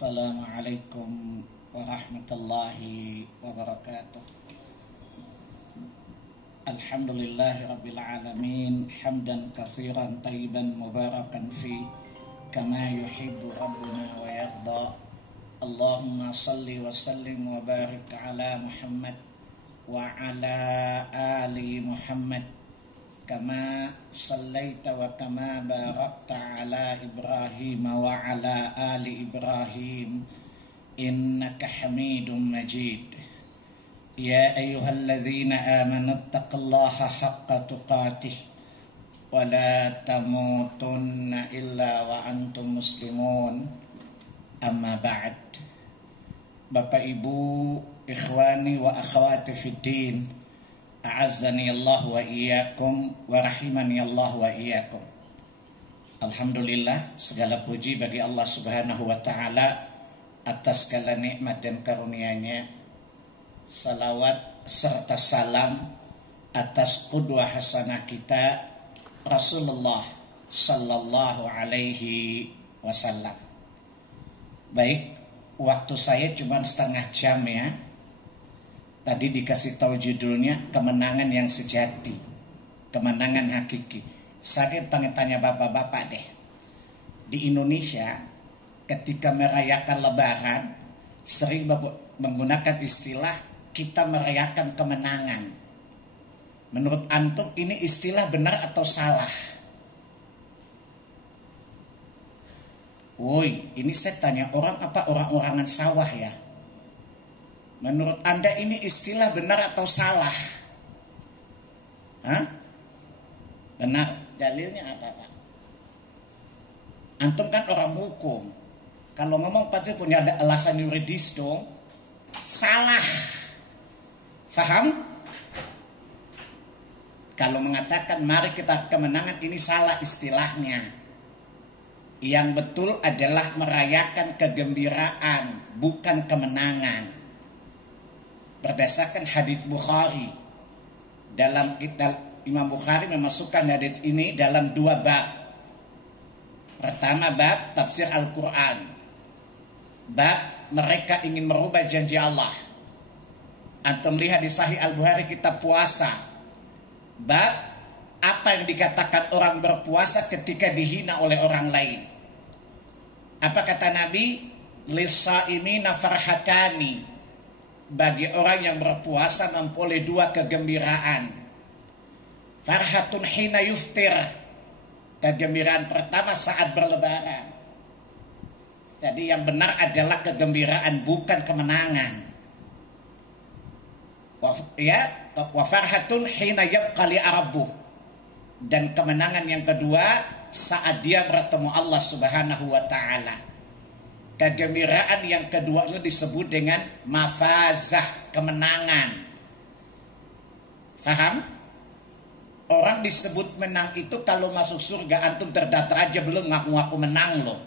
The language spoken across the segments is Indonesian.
Assalamualaikum warahmatullahi wabarakatuh. Alhamdulillahi rabbil alamin, hamdan katsiran tayyiban mubarakan fi kama yuhibbu rabbuna wa yarda. Allahumma salli wa sallim wa barik ala Muhammad wa ala ali Muhammad kama sallaita wa kama barakta ala Ibrahim wa ala ali Ibrahim innaka Hamidum Majid. Ya ayyuhalladzina amanu taqullaha haqqa tuqatih wa la tamutunna illa wa antum muslimun. Amma ba'd. Bapak Ibu, ikhwani wa akhwati fid din, a'azzani Allah wa iyyakum wa rahimani Allah wa iyyakum. Alhamdulillah, segala puji bagi Allah Subhanahu wa taala atas segala nikmat dan karunia-Nya. Salawat serta salam atas qudwah hasanah kita Rasulullah sallallahu alaihi wasallam. Baik, waktu saya cuma setengah jam ya. Tadi dikasih tahu judulnya kemenangan yang sejati, kemenangan hakiki. Saya pengen tanya bapak-bapak deh. Di Indonesia ketika merayakan Lebaran sering menggunakan istilah kita merayakan kemenangan. Menurut antum ini istilah benar atau salah? Woi, ini saya tanya orang apa orang-orangan sawah ya? Menurut Anda ini istilah benar atau salah? Hah? Benar. Dalilnya apa, Pak? Antum kan orang hukum. Kalau ngomong pasti punya ada alasan yuridis dong. Salah. Faham? Kalau mengatakan mari kita kemenangan ini salah istilahnya. Yang betul adalah merayakan kegembiraan, bukan kemenangan. Berdasarkan hadits Bukhari, dalam Imam Bukhari memasukkan hadits ini dalam dua bab. Pertama bab tafsir Al-Quran, bab mereka ingin merubah janji Allah. Antum lihat di Sahih Al-Bukhari kitab puasa, bab apa yang dikatakan orang berpuasa ketika dihina oleh orang lain. Apa kata Nabi? Lisa'imina farhatani. Bagi orang yang berpuasa memperoleh dua kegembiraan. Farhatun hina yuftir. Kegembiraan pertama saat berlebaran. Jadi yang benar adalah kegembiraan, bukan kemenangan. Wa farhatun hina yabqali arabuh. Dan kemenangan yang kedua saat dia bertemu Allah Subhanahu wa taala. Kegembiraan yang kedua itu disebut dengan mafazah, kemenangan. Faham? Orang disebut menang itu kalau masuk surga, antum terdaftar aja belum ngaku-ngaku menang loh.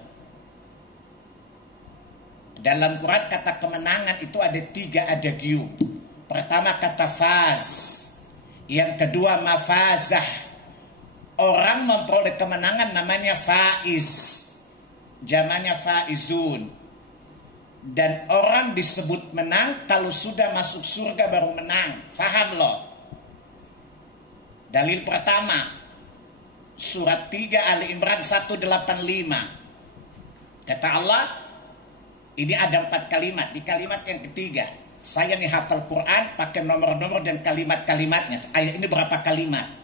Dalam Quran kata kemenangan itu ada tiga adagium. Pertama kata faz, yang kedua mafazah. Orang memperoleh kemenangan namanya faiz, zamannya faizun. Dan orang disebut menang kalau sudah masuk surga baru menang. Faham loh? Dalil pertama surat 3 Ali Imran 185. Kata Allah, ini ada 4 kalimat. Di kalimat yang ketiga, saya nih hafal Quran pakai nomor-nomor dan kalimat-kalimatnya. Ayat ini berapa kalimat?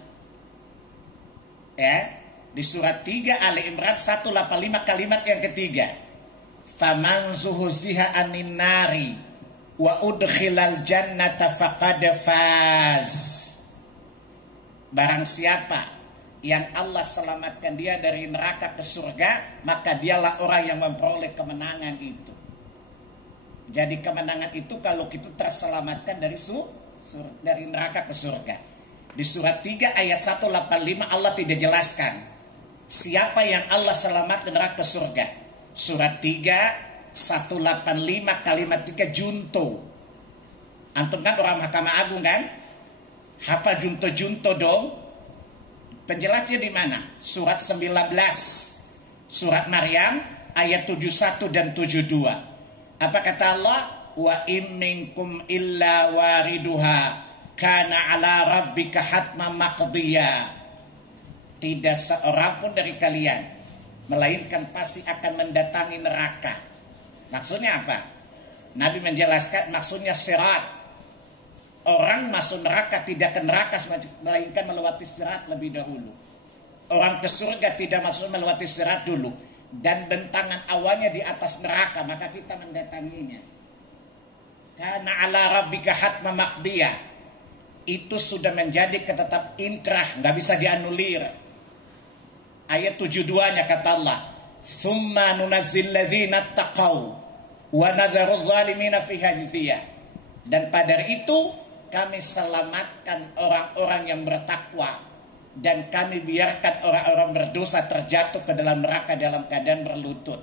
Ya, di surat 3 Ali Imran 185 kalimat yang ketiga. Faman zuhziha anin nari wa udkhilal jannata faqad faz. Barang siapa yang Allah selamatkan dia dari neraka ke surga, maka dialah orang yang memperoleh kemenangan itu. Jadi kemenangan itu kalau kita terselamatkan dari neraka ke surga. Di surat 3 ayat 185 Allah tidak jelaskan siapa yang Allah selamatkan neraka ke surga. Surat 3 185 kalimat 3 junto. Antum kan orang Mahkamah Agung kan? Hafal junto-junto dong. Penjelasnya di mana? Surat 19 Surat Maryam ayat 71 dan 72. Apa kata Allah? Wa im minkum illa wariduha kana ala rabbika hatman maqdiya. Tidak seorang pun dari kalian melainkan pasti akan mendatangi neraka. Maksudnya apa? Nabi menjelaskan maksudnya sirat. Orang masuk neraka tidak ke neraka melainkan melewati sirat lebih dahulu. Orang ke surga tidak masuk melewati sirat dulu. Dan bentangan awalnya di atas neraka, maka kita mendatanginya. Karena ala rabbika hatma maqdiyah. Itu sudah menjadi ketetap inkrah, nggak bisa dianulir. Ayat 72-nya kata Allah, "Tsumma nunazzil ladzina taqaw wa nadzaru adh-dhalimina fiha jithiya." Dan pada hari itu kami selamatkan orang-orang yang bertakwa dan kami biarkan orang-orang berdosa terjatuh ke dalam neraka dalam keadaan berlutut.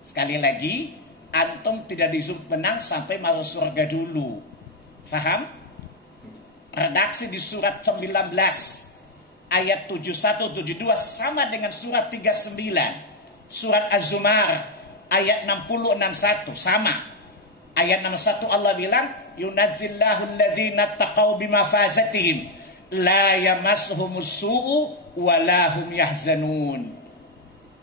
Sekali lagi, antum tidak disuruh menang sampai masuk surga dulu. Faham? Redaksi di surat 19 ayat 71-72 sama dengan surat 39. Surat Az-Zumar ayat 60-61 sama. Ayat 61 Allah bilang, "Yunazzillahu alladzina taqaw bimafazatihim la yamassuhumus su'u wa la hum yahzanun."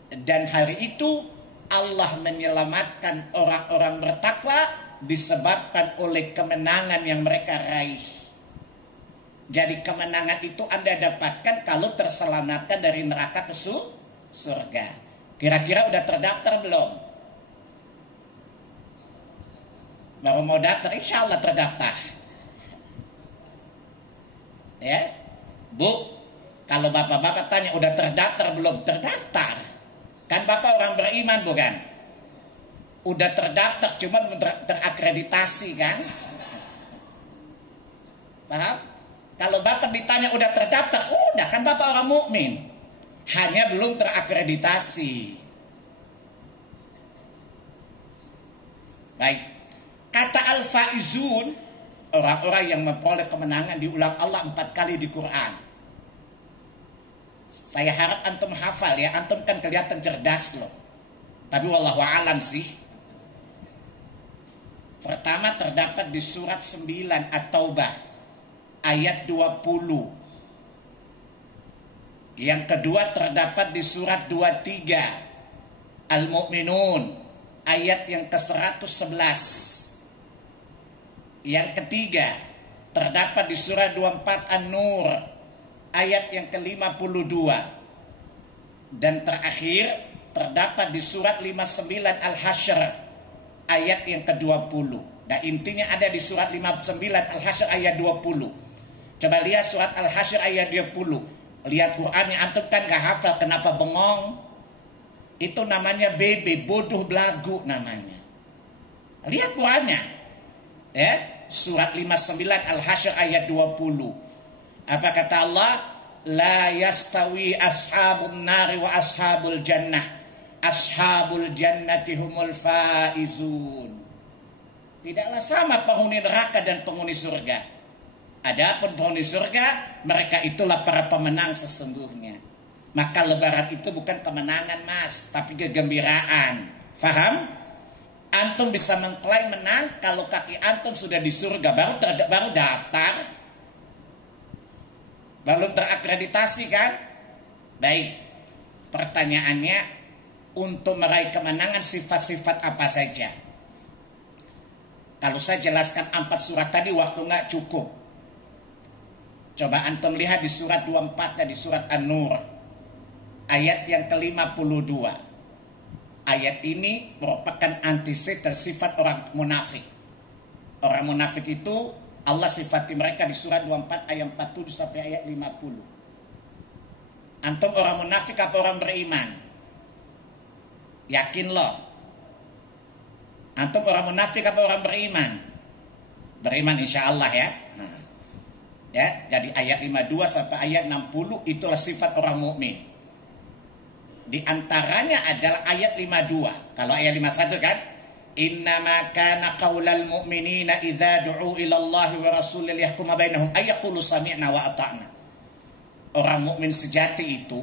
Dan hari itu Allah menyelamatkan orang-orang bertakwa disebabkan oleh kemenangan yang mereka raih. Jadi kemenangan itu Anda dapatkan kalau terselamatkan dari neraka ke surga. Kira-kira udah terdaftar belum? Baru mau daftar, insya Allah terdaftar. Ya, Bu, kalau bapak-bapak tanya udah terdaftar belum? Terdaftar. Kan bapak orang beriman bukan? Udah terdaftar, cuma terakreditasi kan? Paham? Kalau bapak ditanya udah terdaftar, udah kan bapak orang mukmin. Hanya belum terakreditasi. Baik. Kata al-faizun, orang-orang yang memperoleh kemenangan diulang Allah 4 kali di Quran. Saya harap antum hafal ya, antum kan kelihatan cerdas loh. Tapi wallahu alam sih. Pertama terdapat di surat 9 At-Taubah ayat 20. Yang kedua terdapat di surat 23 Al-Mu'minun ayat yang ke-111. Yang ketiga terdapat di surah 24 An-Nur ayat yang ke-52. Dan terakhir terdapat di surat 59 Al-Hasyr ayat yang ke-20. Nah intinya ada di surat 59 Al-Hasyr ayat 20. Coba lihat surat Al-Hasyr ayat 20. Lihat Qurannya, antum kan gak hafal, kenapa bengong? Itu namanya bebe, bodoh belagu namanya. Lihat Qurannya. Ya, surat 59 Al-Hasyr ayat 20. Apa kata Allah? La yastawi ashabun nari wa ashabul jannah. Ashabul jannati humul faizun. Tidaklah sama penghuni neraka dan penghuni surga. Adapun penghuni surga, mereka itulah para pemenang sesungguhnya. Maka lebaran itu bukan kemenangan mas, tapi kegembiraan. Faham? Antum bisa mengklaim menang kalau kaki antum sudah di surga, baru daftar, belum terakreditasi kan? Baik, pertanyaannya, untuk meraih kemenangan sifat-sifat apa saja? Kalau saya jelaskan 4 surat tadi waktu nggak cukup. Coba antum lihat di surat 24 dan di surat An-Nur ayat yang ke-52. Ayat ini merupakan antisit sifat orang munafik. Orang munafik itu Allah sifati mereka di surat 24 ayat 47 sampai ayat 50. Antum orang munafik apa orang beriman? Yakin loh. Antum orang munafik apa orang beriman? Beriman insya Allah ya. Ya, jadi ayat 52 sampai ayat 60 itulah sifat orang mukmin. Di antaranya adalah ayat 52. Kalau ayat 51 kan, innama kana qaulal mu'minina idza du'u ila Allah wa rasulih liyahkuma bainahum ayaqulu sami'na wa ata'na. Orang mukmin sejati itu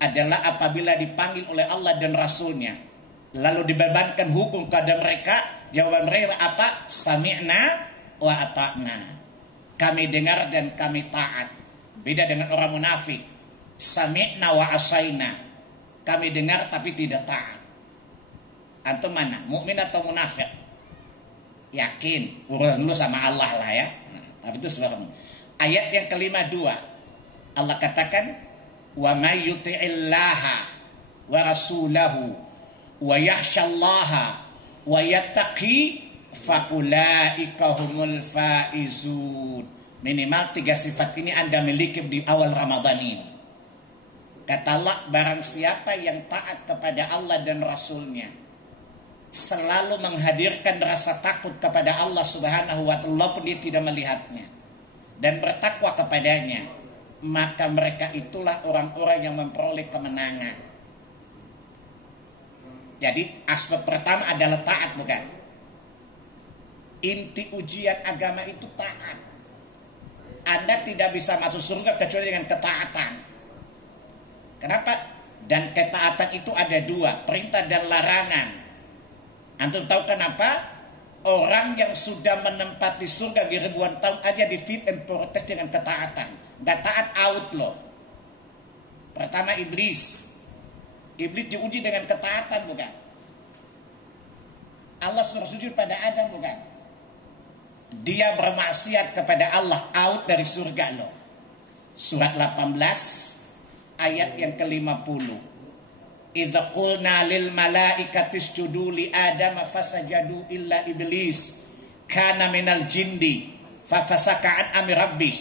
adalah apabila dipanggil oleh Allah dan Rasulnya lalu dibebankan hukum kepada mereka, jawaban mereka apa? Sami'na wa ata'na. Kami dengar dan kami taat. Beda dengan orang munafik. Sami'na wa asaina. Kami dengar tapi tidak taat. Antum mana? Mukmin atau munafik? Yakin, urusan lu sama Allah lah ya. Tapi itu sebabnya. Ayat yang kelima dua, Allah katakan, wa may yuti'illaha wa rasulahu wa yakhshallaha wa yattaqi faulaika humul faizun. Minimal 3 sifat ini Anda miliki di awal Ramadan ini. Kata Allah, barang siapa yang taat kepada Allah dan Rasulnya, selalu menghadirkan rasa takut kepada Allah Subhanahu wa ta'ala walaupun dia tidak melihatnya, dan bertakwa kepadanya, maka mereka itulah orang-orang yang memperoleh kemenangan. Jadi aspek pertama adalah taat, bukan? Inti ujian agama itu taat. Anda tidak bisa masuk surga kecuali dengan ketaatan. Kenapa? Dan ketaatan itu ada dua, perintah dan larangan. Antum tahu kenapa? Orang yang sudah menempati surga di ribuan tahun aja di fit and protes dengan ketaatan. Nggak taat out loh. Pertama iblis. Iblis diuji dengan ketaatan, bukan? Allah suruh sujud pada Adam, bukan? Dia bermaksiat kepada Allah, out dari surga loh. Surat 18 ayat yang ke-50. Idza qulna lil malaikati isjudu li Adam fasajadu illa iblis kana minal jinni fafasaka an amri rabbih.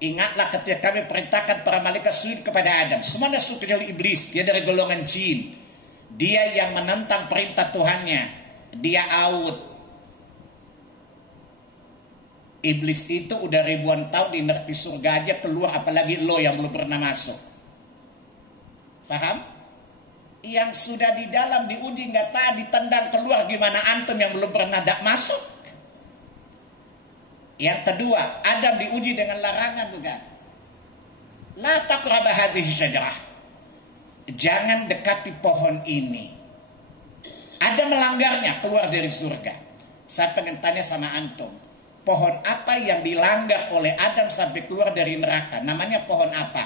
Ingatlah ketika kami perintahkan para malaikat sujud kepada Adam, semuanya sujud kecuali iblis, dia dari golongan jin. Dia yang menentang perintah Tuhannya, dia out. Iblis itu udah ribuan tahun di surga aja keluar, apalagi lo yang belum pernah masuk. Faham? Yang sudah di dalam diuji nggak taat, ditendang keluar, gimana antum yang belum pernah masuk? Yang kedua, Adam diuji dengan larangan, bukan? La taqraba hadhihi syajarah. Jangan dekati pohon ini. Ada melanggarnya, keluar dari surga. Saya pengen tanya sama antum, pohon apa yang dilanggar oleh Adam sampai keluar dari neraka? Namanya pohon apa?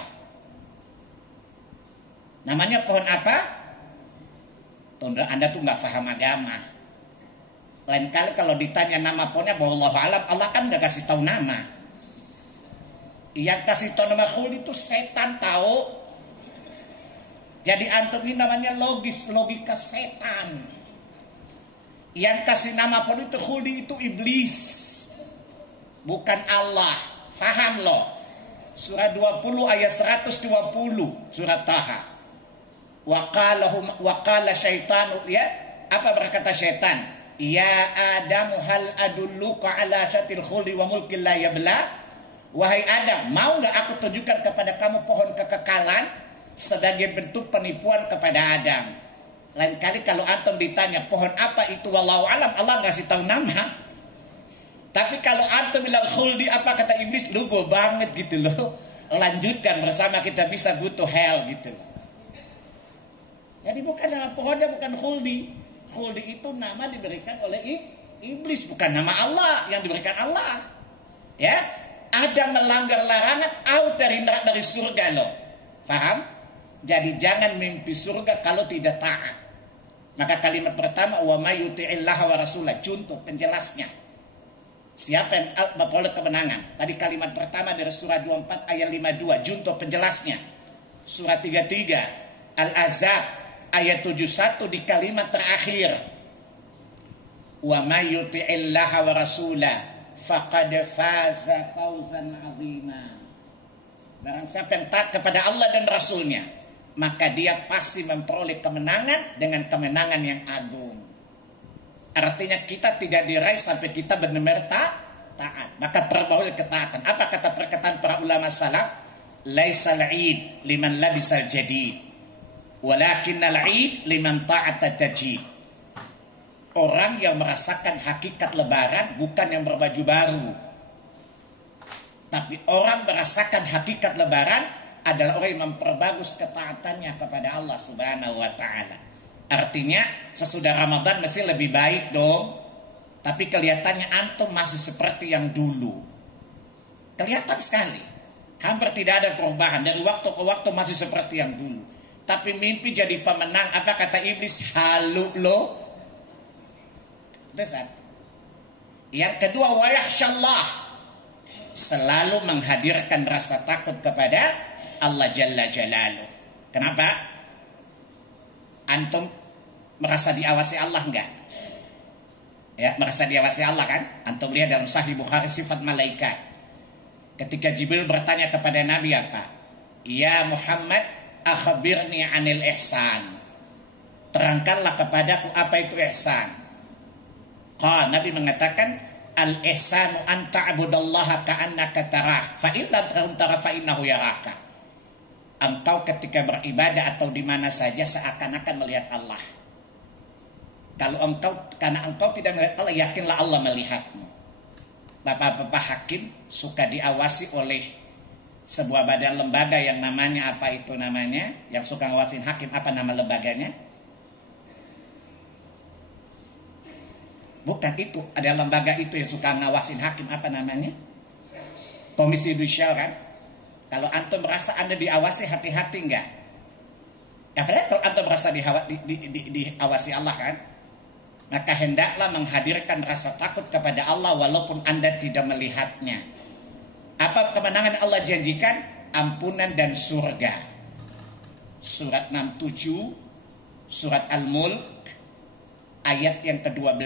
Namanya pohon apa? Anda tuh nggak paham agama. Lain kali kalau ditanya nama pohonnya, wallahu alam, Allah kan nggak kasih tahu nama. Yang kasih tahu nama khuldi itu setan, tahu. Jadi antum ini namanya logika setan. Yang kasih nama pohon itu khuldi itu iblis, bukan Allah. Faham loh? Surah 20 ayat 120 surat Taha. Waqala syaitanu, ya, apa berkata syaitan? Ya Adam, hal adulluka ala syatil khuldi wa mulkin la yabla. Wahai Adam, mau gak aku tunjukkan kepada kamu pohon kekekalan? Sebagai bentuk penipuan kepada Adam. Lain kali kalau antum ditanya pohon apa itu, wallahu alam, Allah ngasih tahu nama. Tapi kalau antum bilang khuldi, apa kata iblis, lu go banget gitu loh. Lanjutkan bersama, kita bisa go to hell gitu loh. Jadi bukan nama pohonnya, bukan khuldi. Khuldi itu nama diberikan oleh iblis, bukan nama Allah yang diberikan Allah. Ya, ada melanggar larangan, out dari surga loh. Faham? Jadi jangan mimpi surga kalau tidak taat. Maka kalimat pertama, wa may yuti'illaha wa rasulah, contoh penjelasnya. Siapa yang memperoleh kemenangan? Tadi kalimat pertama dari surah 24 ayat 52, contoh penjelasnya. Surah 33 Al-Ahzab ayat 71 di kalimat terakhir, wa may yuti'illaha wa rasulah faqad faza fawzan 'azima. Barang siapa yang taat kepada Allah dan Rasulnya, maka dia pasti memperoleh kemenangan dengan kemenangan yang agung. Artinya kita tidak diraih sampai kita benar-benar taat. Maka perbaharui ketaatan. Apa kata perkataan para ulama salaf? Laisal 'id liman labisal jadid, walakinnal 'id liman ta'ata tajid. Orang yang merasakan hakikat lebaran bukan yang berbaju baru. Tapi orang merasakan hakikat lebaran adalah orang yang memperbagus ketaatannya kepada Allah Subhanahu wa ta'ala. Artinya sesudah Ramadan mesti lebih baik dong. Tapi kelihatannya antum masih seperti yang dulu. Kelihatan sekali. Hampir tidak ada perubahan. Dari waktu ke waktu masih seperti yang dulu. Tapi mimpi jadi pemenang. Apa kata iblis? Halu lo. Itu satu. Yang kedua, wa yakhsyallah. Selalu menghadirkan rasa takut kepada Allah Jalla Jalaluh. Kenapa? Antum merasa diawasi Allah enggak? Ya, merasa diawasi Allah kan? Antum lihat dalam Sahih Bukhari sifat malaikat. Ketika Jibril bertanya kepada Nabi apa? Ya Muhammad, akhbirni anil ihsan. Terangkanlah kepadaku apa itu ihsan. Nabi mengatakan, al-ihsanu an ta'budallaha ka'annaka tarah, fa in lam takun tarah fa innahu yaraka. Engkau ketika beribadah atau di mana saja seakan-akan melihat Allah. Karena engkau tidak melihat Allah, yakinlah Allah melihatmu. Bapak-bapak hakim suka diawasi oleh sebuah badan lembaga yang namanya apa itu namanya, yang suka ngawasin hakim, apa nama lembaganya? Bukan itu, ada lembaga itu yang suka ngawasin hakim, apa namanya? Komisi Yudisial kan? Kalau antum merasa Anda diawasi, hati-hati enggak? Ya padahal kalau antum merasa diawasi Allah kan? Maka hendaklah menghadirkan rasa takut kepada Allah walaupun Anda tidak melihatnya. Apa kemenangan Allah janjikan? Ampunan dan surga. Surat 67, surat Al-Mulk, ayat yang ke-12.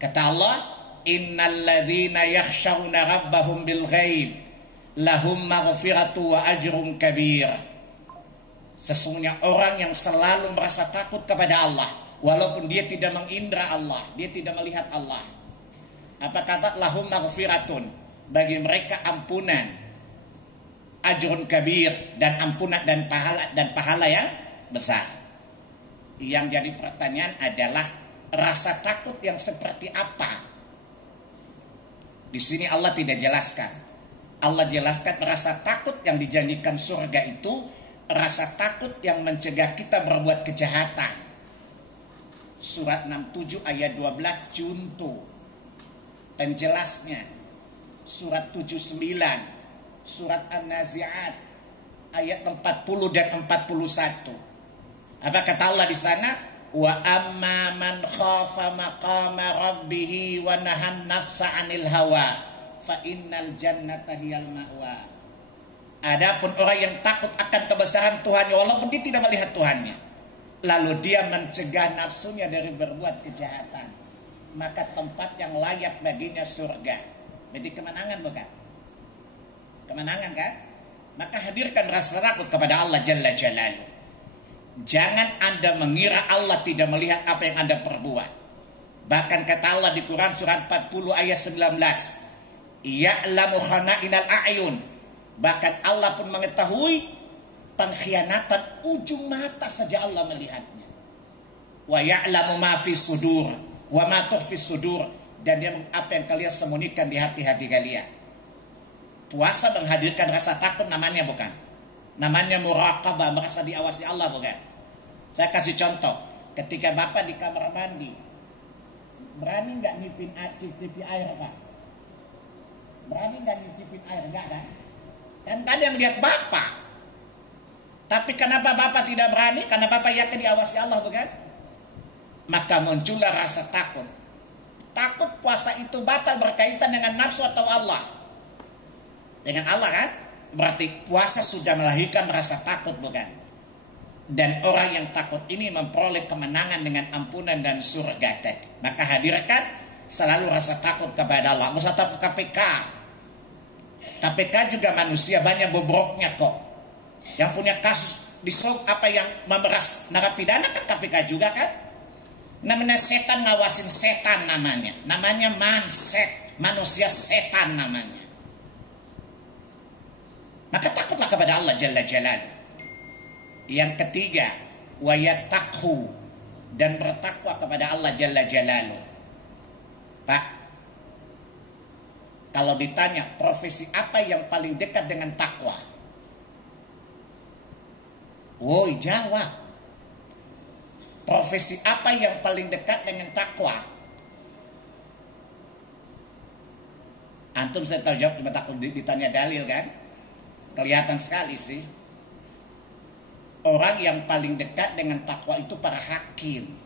Kata Allah, innal ladzina yakhshawna rabbahum bil ghaib lahum maghfiratu wa ajrun kabir. Sesungguhnya orang yang selalu merasa takut kepada Allah walaupun dia tidak mengindra Allah, dia tidak melihat Allah. Apa kata lahum maghfiratun? Bagi mereka ampunan, ajrun kabir, dan ampunan dan pahala yang besar. Yang jadi pertanyaan adalah rasa takut yang seperti apa? Di sini Allah tidak jelaskan. Allah jelaskan rasa takut yang dijanjikan surga itu rasa takut yang mencegah kita berbuat kejahatan. Surat 67 ayat 12 junto. Penjelasnya surat 79, surat An-Nazi'at ayat 40 dan 41. Apa kata Allah di sana? Wa amma man khafa maqama rabbih wa nahan nafsa 'anil hawa fa innal jannata hiyal ma'wa. Adapun orang yang takut akan kebesaran Tuhannya walaupun dia tidak melihat Tuhannya, lalu dia mencegah nafsunya dari berbuat kejahatan, maka tempat yang layak baginya surga. Jadi kemenangan bukan? Kemenangan kan? Maka hadirkan rasa takut kepada Allah Jalla Jalaluh. Jangan Anda mengira Allah tidak melihat apa yang Anda perbuat. Bahkan kata Allah di Quran surat 40 ayat 19, ya'lamu khana'inal a'yun. Bahkan Allah pun mengetahui pengkhianatan ujung mata saja Allah melihatnya. Wa ya'lamu ma fi sudur wa ma tukhfi sudur. Dan dia apa yang kalian sembunyikan di hati-hati kalian. Puasa menghadirkan rasa takut namanya bukan? Namanya muraqabah, merasa diawasi Allah bukan? Saya kasih contoh. Ketika Bapak di kamar mandi, berani nggak nyicipin air Pak? Berani nggak nyicipin air? Nggak kan? Kan tadi yang lihat Bapak. Tapi kenapa Bapak tidak berani? Karena Bapak yakin diawasi Allah bukan? Maka muncullah rasa takut. Takut puasa itu batal berkaitan dengan nafsu atau Allah? Dengan Allah kan? Berarti puasa sudah melahirkan rasa takut bukan? Dan orang yang takut ini memperoleh kemenangan dengan ampunan dan surga tadi. Maka hadirkan selalu rasa takut kepada Allah. Nggak usah takut KPK. KPK juga manusia, banyak bobroknya kok. Yang punya kasus di apa yang memeras narapidana kan KPK juga kan? Namanya setan ngawasin setan namanya. Namanya manset, manusia setan namanya. Maka takutlah kepada Allah Jalla Jalaluh. Yang ketiga, wa yattaqhu, dan bertakwa kepada Allah Jalla Jalaluh. Pak, kalau ditanya profesi apa yang paling dekat dengan takwa? Woi, jawab. Profesi apa yang paling dekat dengan takwa? Antum saya tahu jawab, cuma takut ditanya dalil kan? Kelihatan sekali sih. Orang yang paling dekat dengan takwa itu para hakim.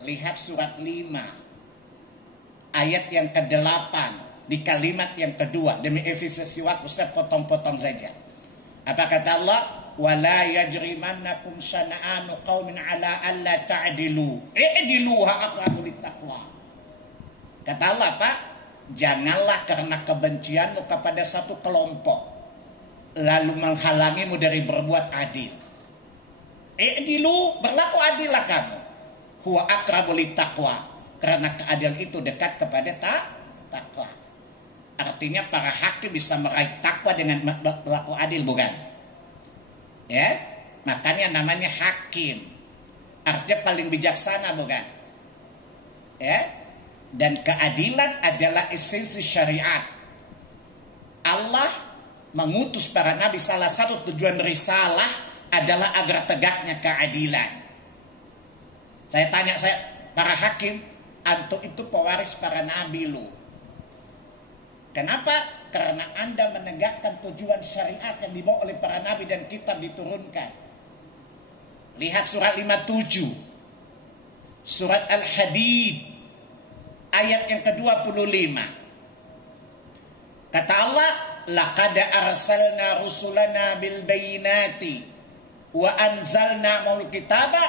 Lihat surat 5 ayat yang ke-8 di kalimat yang kedua. Demi efisiensi waktu saya potong-potong saja. Apa kata Allah? Wala yajrimannakum syana'anu qaumin ala alla ta'dilu. I'dilu aqrabu littaqwa. Kata Allah, Pak, janganlah karena kebencianmu kepada satu kelompok lalu menghalangimu dari berbuat adil. I'dilu, berlaku adillah kamu. Huwa aqrabu littaqwa. Karena keadilan itu dekat kepada takwa. Artinya para hakim bisa meraih takwa dengan berlaku adil, bukan? Ya, makanya namanya hakim. Artinya paling bijaksana, bukan? Ya, dan keadilan adalah esensi syariat. Allah mengutus para nabi, salah satu tujuan risalah adalah agar tegaknya keadilan. Saya tanya, para hakim, antum itu pewaris para nabi lu. Kenapa? Karena Anda menegakkan tujuan syariat yang dibawa oleh para nabi dan kitab diturunkan. Lihat surat 57. Surat Al-Hadid ayat yang ke-25. Kata Allah, laqad arsalna rusulana bil bayinati wa anzalna ma'al kitaba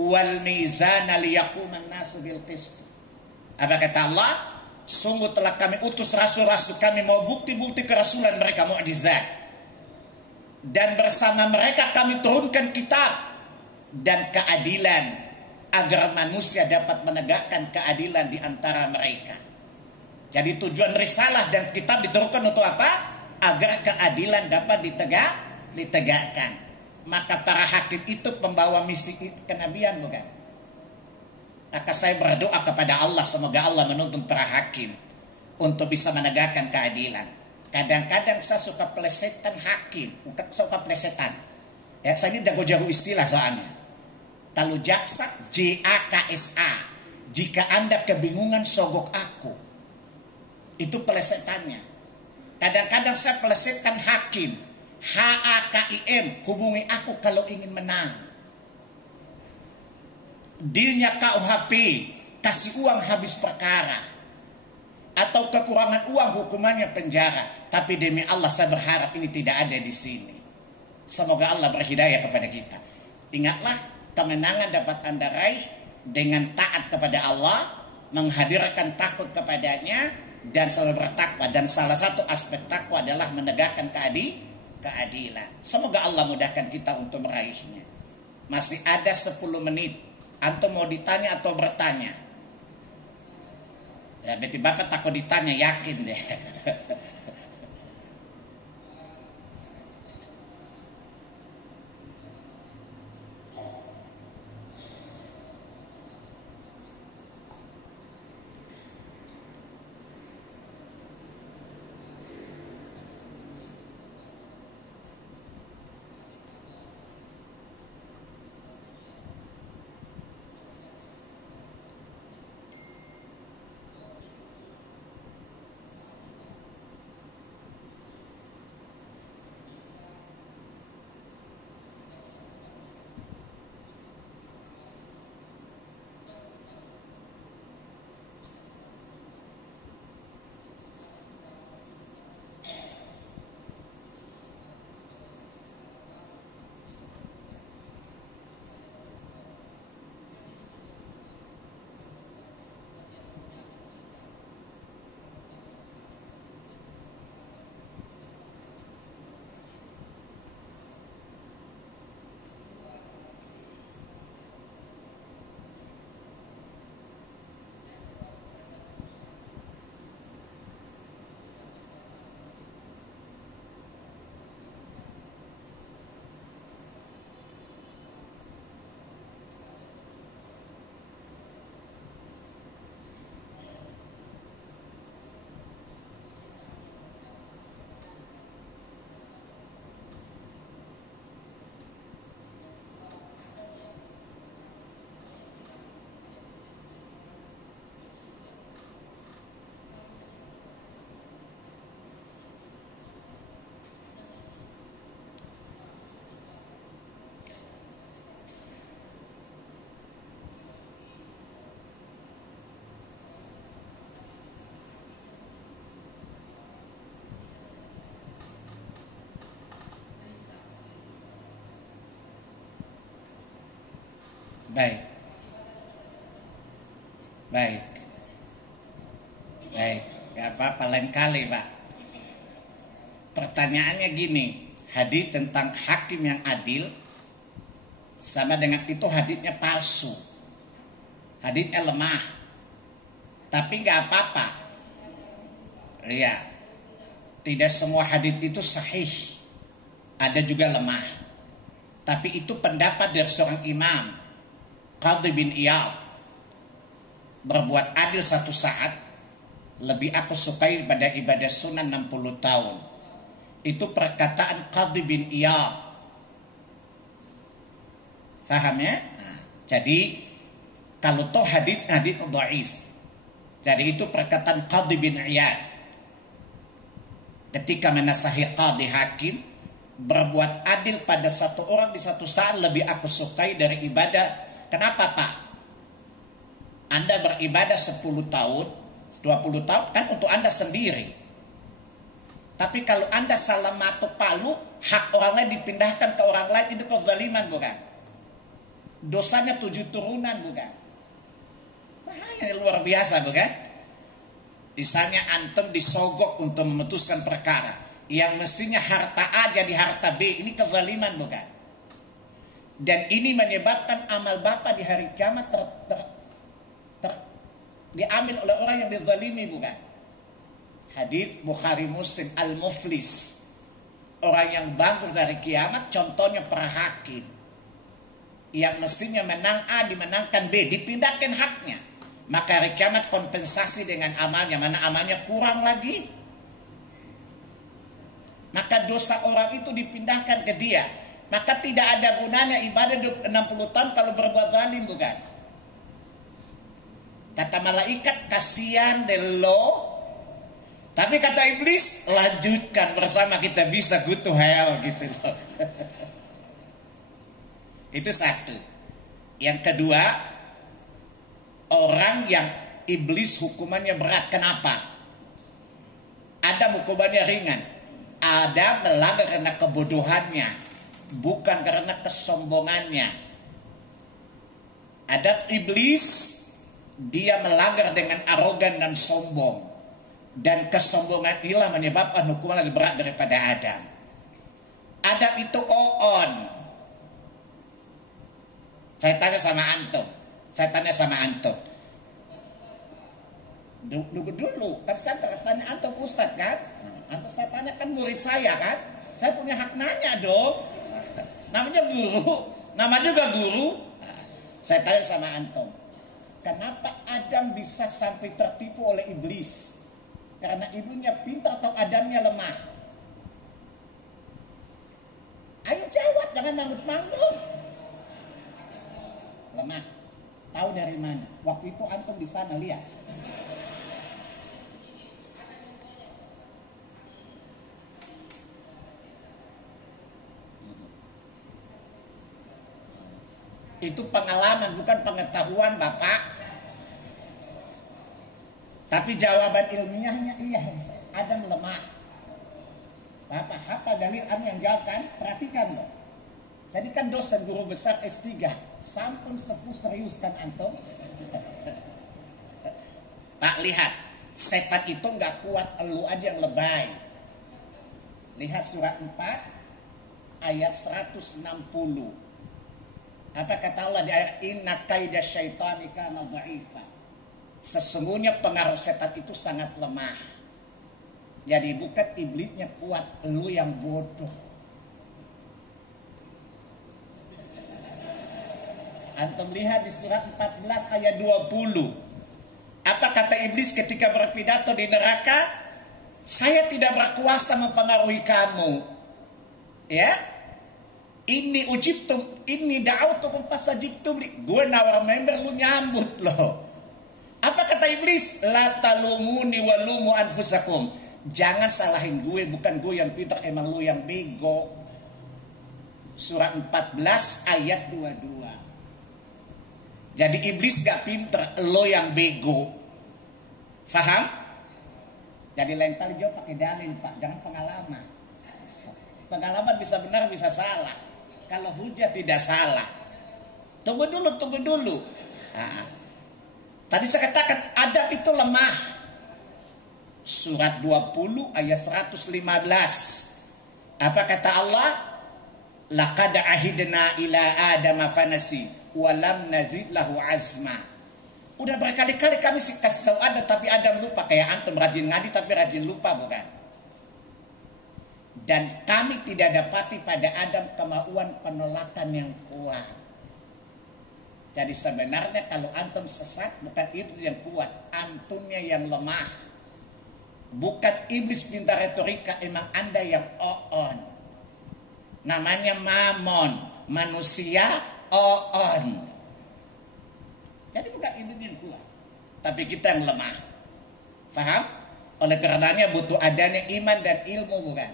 wal mizana liyaquman nasu bil qist. Apa kata Allah? Sungguh telah kami utus rasul-rasul kami mau bukti-bukti kerasulan mereka, mukjizat. Dan bersama mereka kami turunkan kitab dan keadilan agar manusia dapat menegakkan keadilan di antara mereka. Jadi tujuan risalah dan kitab diturunkan untuk apa? Agar keadilan dapat ditegakkan. Maka para hakim itu pembawa misi kenabian, bukan? Maka saya berdoa kepada Allah, semoga Allah menuntun para hakim untuk bisa menegakkan keadilan. Kadang-kadang saya suka plesetan hakim, bukan suka plesetan. Ya, saya ini jago-jago istilah soalnya. Kalau jaksa, JAKSA. Jika Anda kebingungan, sogok aku. Itu plesetannya. Kadang-kadang saya plesetan hakim, HAKIM, hubungi aku kalau ingin menang. Dealnya KUHP, kasih uang habis perkara, atau kekurangan uang hukumannya penjara. Tapi demi Allah saya berharap ini tidak ada di sini. Semoga Allah berhidayah kepada kita. Ingatlah, kemenangan dapat Anda raih dengan taat kepada Allah, menghadirkan takut kepadanya, dan selalu bertakwa. Dan salah satu aspek takwa adalah menegakkan keadilan. Semoga Allah mudahkan kita untuk meraihnya. Masih ada 10 menit. Antum mau ditanya atau bertanya? Ya, berarti Bapak takut ditanya, yakin deh. Baik. Baik. Baik. Gak apa-apa, lain kali Pak. Pertanyaannya gini, hadis tentang hakim yang adil sama dengan itu hadisnya palsu, hadisnya lemah. Tapi nggak apa-apa. Ya, tidak semua hadis itu sahih, ada juga lemah. Tapi itu pendapat dari seorang imam, Qadhi bin Iyad. Berbuat adil satu saat lebih aku sukai pada ibadah sunnah 60 tahun. Itu perkataan Qadhi bin Iyad. Paham ya? Nah, jadi kalau toh hadits dhaif. Jadi itu perkataan Qadhi bin Iyad. Ketika menasahi qadhi hakim, berbuat adil pada satu orang di satu saat lebih aku sukai dari ibadah. Kenapa Pak? Anda beribadah 10 tahun, 20 tahun kan untuk Anda sendiri. Tapi kalau Anda salah matok palu, hak orang lain dipindahkan ke orang lain, itu kezaliman bukan? Dosanya 7 turunan bukan? Bahaya luar biasa bukan? Misalnya antum disogok untuk memutuskan perkara yang mestinya harta A jadi harta B, ini kezaliman bukan? Dan ini menyebabkan amal Bapak di hari kiamat diambil oleh orang yang dizalimi bukan? Hadis Bukhari Muslim al-muflis, orang yang bangkrut dari kiamat, contohnya para hakim yang mestinya menang A dimenangkan B, dipindahkan haknya. Maka hari kiamat kompensasi dengan amalnya, mana amalnya kurang lagi, maka dosa orang itu dipindahkan ke dia. Maka tidak ada gunanya ibadah 60 tahun kalau berbuat zalim bukan? Kata malaikat, kasihan deh lo. Tapi kata iblis, lanjutkan bersama kita bisa go to hell gitu loh. Itu satu. Yang kedua, orang yang iblis hukumannya berat. Kenapa? Ada hukumannya ringan. Ada melanggar karena kebodohannya, bukan karena kesombongannya. Ada iblis, dia melanggar dengan arogan dan sombong, dan kesombongan inilah menyebabkan hukuman lebih berat daripada Adam. Adam itu oon. Saya tanya sama antum. Dulu kan saya tanya antum Ustadz kan? Antum saya tanya kan murid saya kan? Saya punya hak nanya dong. Namanya guru, nama juga guru. Saya tanya sama antum, kenapa Adam bisa sampai tertipu oleh iblis? Karena ibunya pintar atau Adamnya lemah? Ayo jawab, jangan manggut-manggut. Lemah. Tahu dari mana? Waktu itu antum di sana lihat. Itu pengalaman, bukan pengetahuan Bapak. Tapi jawaban ilmiahnya iya, Adam lemah. Bapak hafal dalil yang jawab kan? Perhatikan loh. Jadi kan dosen guru besar S3, sampun sepuh serius kan antum? Pak lihat, setan itu nggak kuat, elu aja yang lebay. Lihat surat 4 ayat 160. Apa kata Allah di ayat inna kaida syaitani kana dha'ifa. Sesungguhnya pengaruh setan itu sangat lemah. Jadi bukan iblisnya kuat, lu yang bodoh. Antum lihat di surat 14 ayat 20. Apa kata iblis ketika berpidato di neraka? Saya tidak berkuasa mempengaruhi kamu. Ya? Ini ujibtum, ini da'autukum fasajibtum. Gue nawar member, lu nyambut loh. Apa kata iblis? La talumuni walumu anfusakum. Jangan salahin gue, bukan gue yang pintar, emang lu yang bego. Surat 14 ayat 22. Jadi iblis gak pintar, lo yang bego. Faham? Jadi lain kali jawab pakai dalil Pak, jangan pengalaman. Pengalaman bisa benar bisa salah. Kalau hujah tidak salah. Tunggu dulu, tunggu dulu. Nah, tadi saya katakan adab itu lemah. Surat 20 ayat 115. Apa kata Allah? Laqad ahidna ila adama fanasi wa lam nazid lahu azma. Udah berkali-kali kami kasih tahu Adam tapi Adam lupa. Kayak antum rajin ngadi tapi rajin lupa, bukan? Dan kami tidak dapati pada Adam kemauan penolakan yang kuat. Jadi sebenarnya kalau antum sesat bukan iblis yang kuat, antumnya yang lemah. Bukan iblis pintar retorika, emang anda yang oon. Namanya mamon, manusia oon. Jadi bukan iblis yang kuat, tapi kita yang lemah. Faham? Oleh karenanya butuh adanya iman dan ilmu, bukan?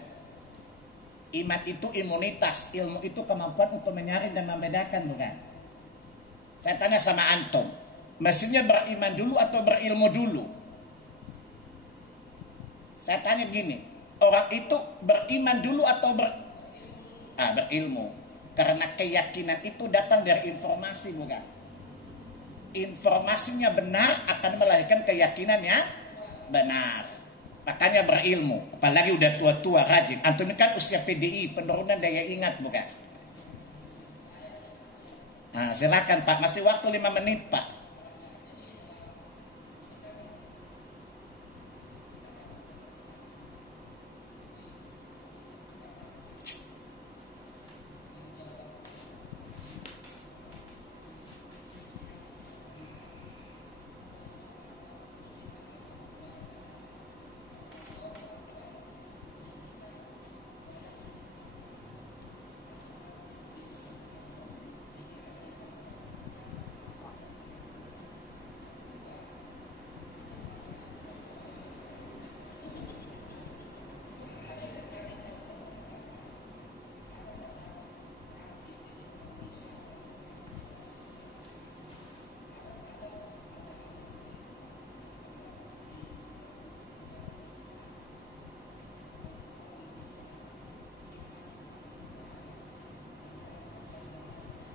Iman itu imunitas, ilmu itu kemampuan untuk menyaring dan membedakan, bukan? Saya tanya sama antum, mestinya beriman dulu atau berilmu dulu? Saya tanya gini, orang itu beriman dulu atau berilmu? Karena keyakinan itu datang dari informasi, bukan? Informasinya benar akan melahirkan keyakinannya benar. Makanya berilmu. Apalagi udah tua-tua rajin. Antum ini kan usia PDI, penurunan daya ingat, bukan? Nah, silakan Pak, masih waktu 5 menit Pak.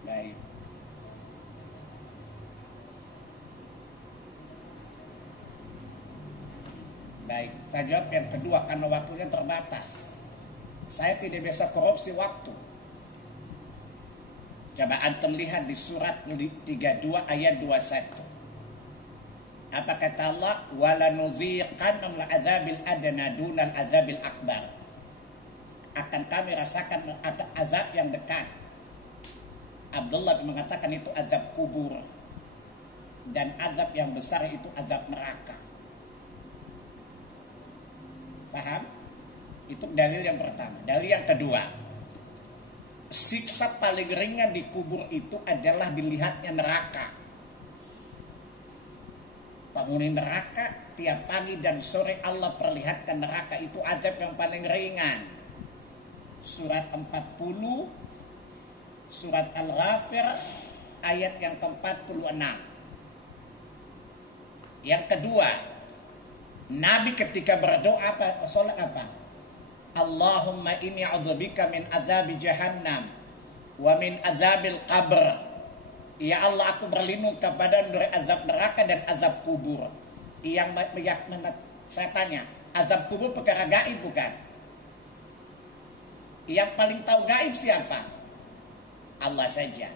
Baik. Baik, saya jawab yang kedua karena waktunya terbatas. Saya tidak bisa korupsi waktu. Coba antum lihat di surat 32 ayat 21. Apa kata Allah? Walanuziqannahum al'adzabil adna dunal azabil akbar. Akan kami rasakan azab yang dekat. Abdullah mengatakan itu azab kubur. Dan azab yang besar itu azab neraka. Paham? Itu dalil yang pertama. Dalil yang kedua, siksa paling ringan di kubur itu adalah dilihatnya neraka. Penghuni neraka tiap pagi dan sore Allah perlihatkan neraka, itu azab yang paling ringan. Surat 40, surat Al-Ghafir ayat yang ke-46. Yang kedua, Nabi ketika berdoa sholat apa? Allahumma inni a'udzubika min azabi jahannam wa min azabil qabr. Ya Allah, aku berlindung kepada dari azab neraka dan azab kubur. Saya tanya, azab kubur perkara gaib bukan? Yang paling tahu gaib siapa? Allah saja.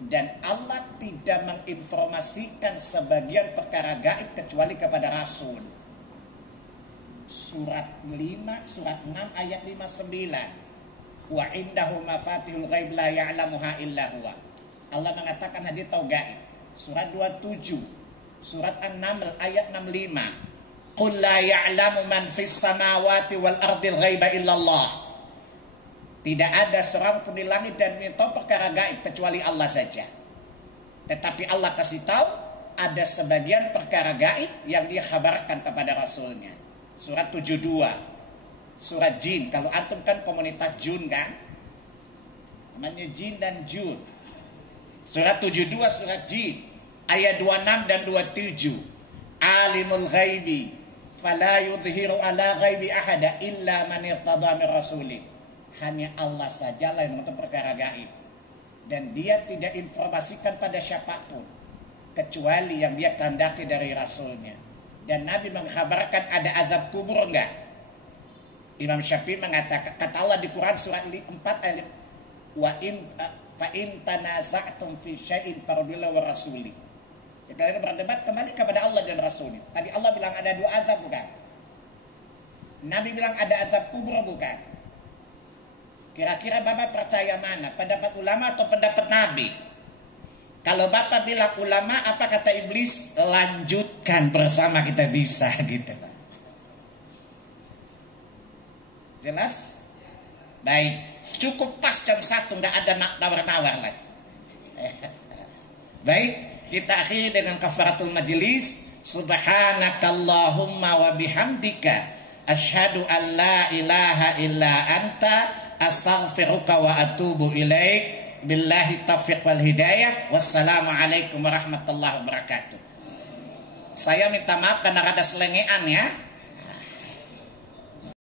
Dan Allah tidak menginformasikan sebagian perkara gaib kecuali kepada Rasul. Surat 5, surat 6 ayat 59. Wa indahu mafatihul ghaib la ya'lamuha illa huwa. Allah mengatakan dia tahu gaib. Surat 27, surat An-Naml ayat 65. Qul la ya'lamu man fis samawati wal ardil ghaiba illallah. Tidak ada seorang pun di langit dan bumi tahu perkara gaib kecuali Allah saja. Tetapi Allah kasih tahu ada sebagian perkara gaib yang dia kabarkan kepada Rasulnya. Surat 72, surat Jin. Kalau antum kan komunitas Jun kan, namanya Jin dan Jun. Surat 72 surat Jin ayat 26 dan 27. Alimul ghaibi fala yudhiru ala ghaibi ahada illa man irtada min rasulih. Hanya Allah sajalah yang mengetahui perkara gaib. dan dia tidak informasikan pada siapapun kecuali yang dia kehendaki dari Rasulnya. Dan Nabi mengkhabarkan ada azab kubur enggak? Imam Syafi'i mengatakan, kata Allah di Quran surat 4 ayat wa in fa in tanaza'tum fi syai'in farudduhu wa rasuli. Jadi kalian berdebat kembali kepada Allah dan Rasulnya. Tadi Allah bilang ada 2 azab bukan? Nabi bilang ada azab kubur bukan? Kira-kira Bapak percaya mana? Pendapat ulama atau pendapat Nabi? Kalau Bapak bilang ulama, apa kata iblis? Lanjutkan bersama kita bisa gitu. Jelas? Baik. Cukup pas jam 1, nggak ada nawar-nawar lagi. Baik, kita akhiri dengan kafaratul majlis. Subhanakallahumma wa bihamdika asyhadu an la ilaha illa anta astaghfiruka wa atubu ilaik. Billahi taufiq wal hidayah. Wassalamualaikum warahmatullahi wabarakatuh. Saya minta maaf karena ada selengean ya.